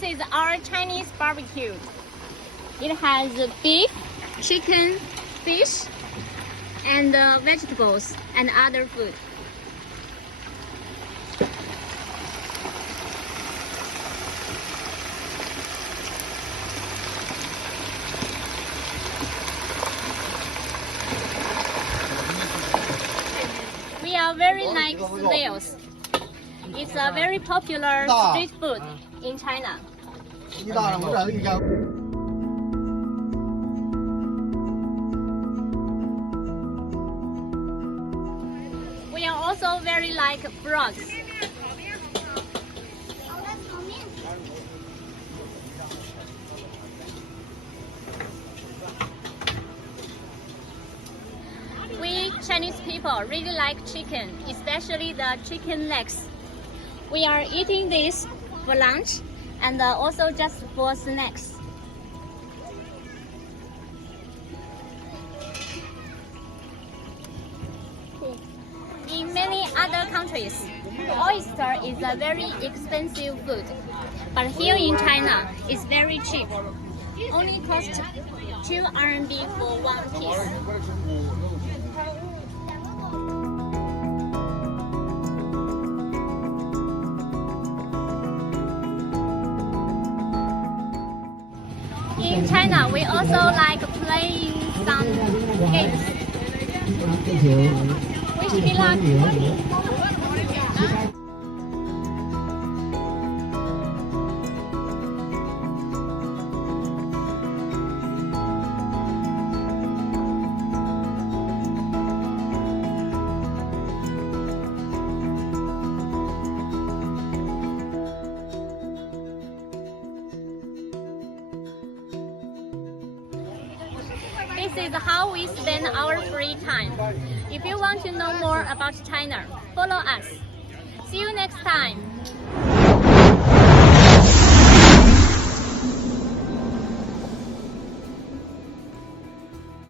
This is our Chinese barbecue. It has beef, chicken, fish, and vegetables and other food. We are very like snails. It's a very popular street food in China. We are also very like frogs. We Chinese people really like chicken, especially the chicken legs. We are eating this for lunch and also just for snacks. In many other countries, oyster is a very expensive food, but here in China, it's very cheap. Only cost 2 RMB for one piece. In China, we also like playing some games. Wish me luck. This is how we spend our free time. If you want to know more about China, follow us. See you next time.